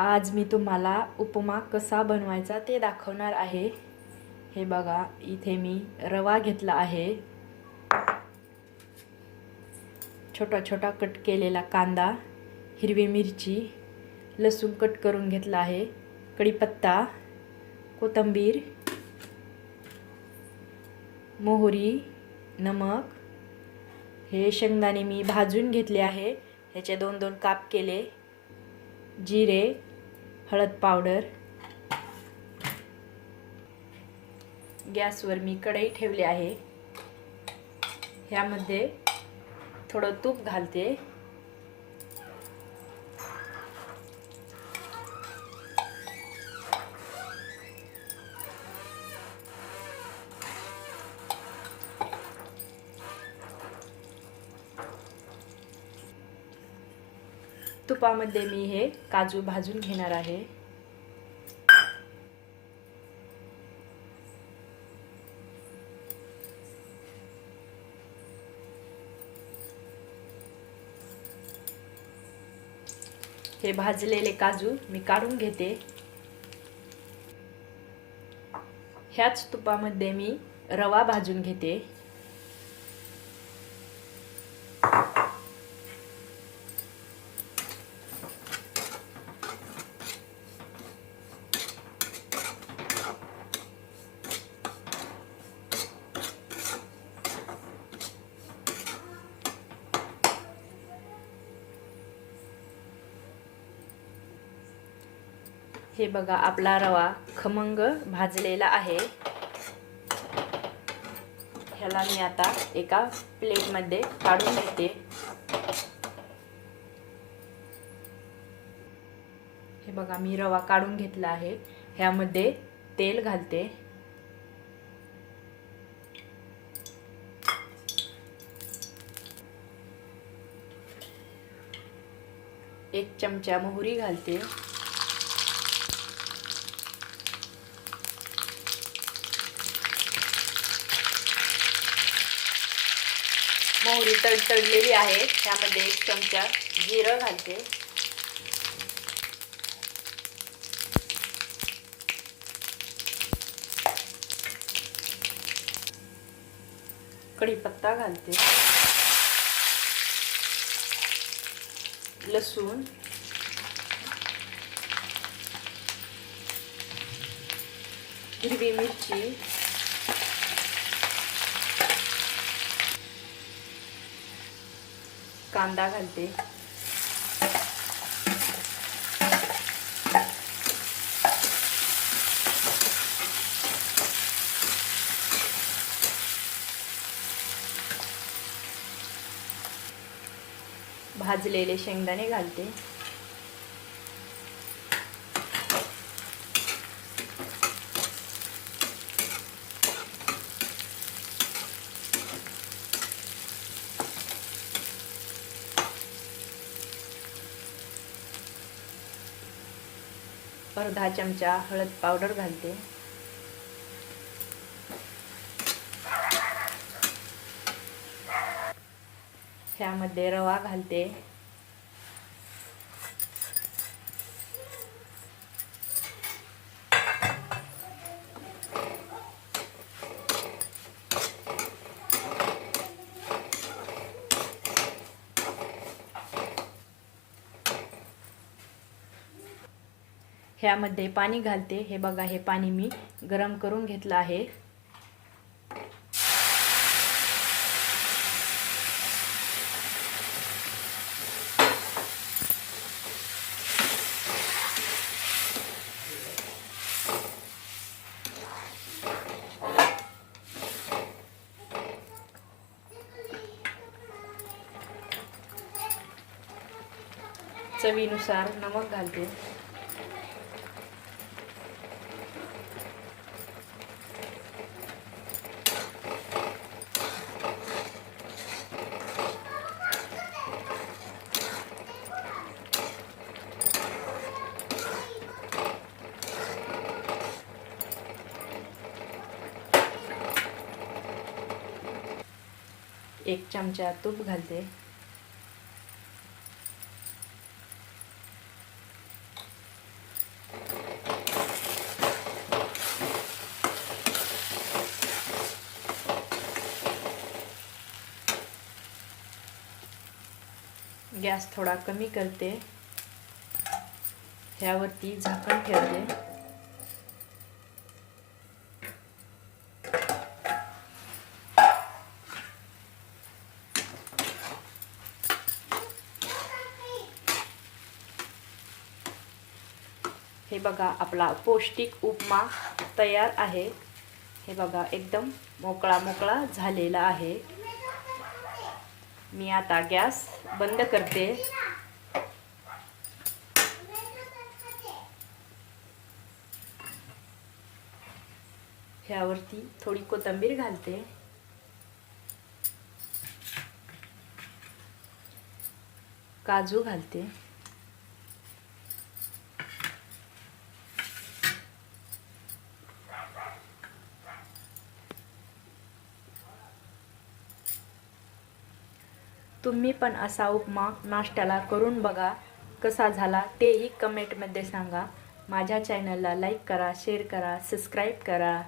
आज मी तुम्हाला उपमा कसा बनवायचा ते दाखवणार आहे. हे बघा इथे मी रवा घेतला आहे. छोटा छोटा कट केलेला कांदा हिरवी मिरची लसूण कट करून घेतला आहे कढीपत्ता कोथिंबीर मोहरी नमक हे शेंगदाणे मी भाजून घेतले आहे. ह्याचे दोन दोन काप केले. जिरे हळद पावडर. गॅसवर मी कढई ठेवली आहे. ह्यामध्ये थोडं तूप घालते. तुपामध्ये मी हे काजू भाजून घेणार आहे. हे भाजलेले काजू मी काढून घेते. ह्याच तुपामध्ये मी रवा भाजून घेते. हे बघा आपला रवा खमंग भाजलेला आहे. ह्याला मी आता एका प्लेटमध्ये काढून घेते. हे बघा मी रवा काढून घेतला आहे. ह्यामध्ये तेल घालते. एक चमचा मोहरी घालते. मोहरी तडतडलेली आहे. त्यामध्ये एक चमचा जिरं घालते. कढीपत्ता घालते. लसूण. हिरवी मिरची. कांदा घालते. भाजलेले शेंगदाणे घालते. अर्धा चमचा हळद पावडर घालते. ह्यामध्ये रवा घालते. ह्यामध्ये पाणी घालते. हे बघा हे पाणी मी गरम करून घेतलं आहे. चवीनुसार नमक घालते. एक चमचा तूप घालते. गॅस थोडा कमी करते. ह्यावरती झाकण ठेवते. हे बघा आपला पौष्टिक उपमा तयार आहे. हे बघा एकदम मोकळा मोकळा झालेला आहे. मी आता गॅस बंद करते. ह्यावरती थोडी कोथिंबीर घालते. काजू घालते. तुम्ही पण असा उपमा नाश्त्याला करून बघा कसा झाला तेही कमेंटमध्ये सांगा. माझ्या चॅनलला लाईक करा शेअर करा सबस्क्राईब करा.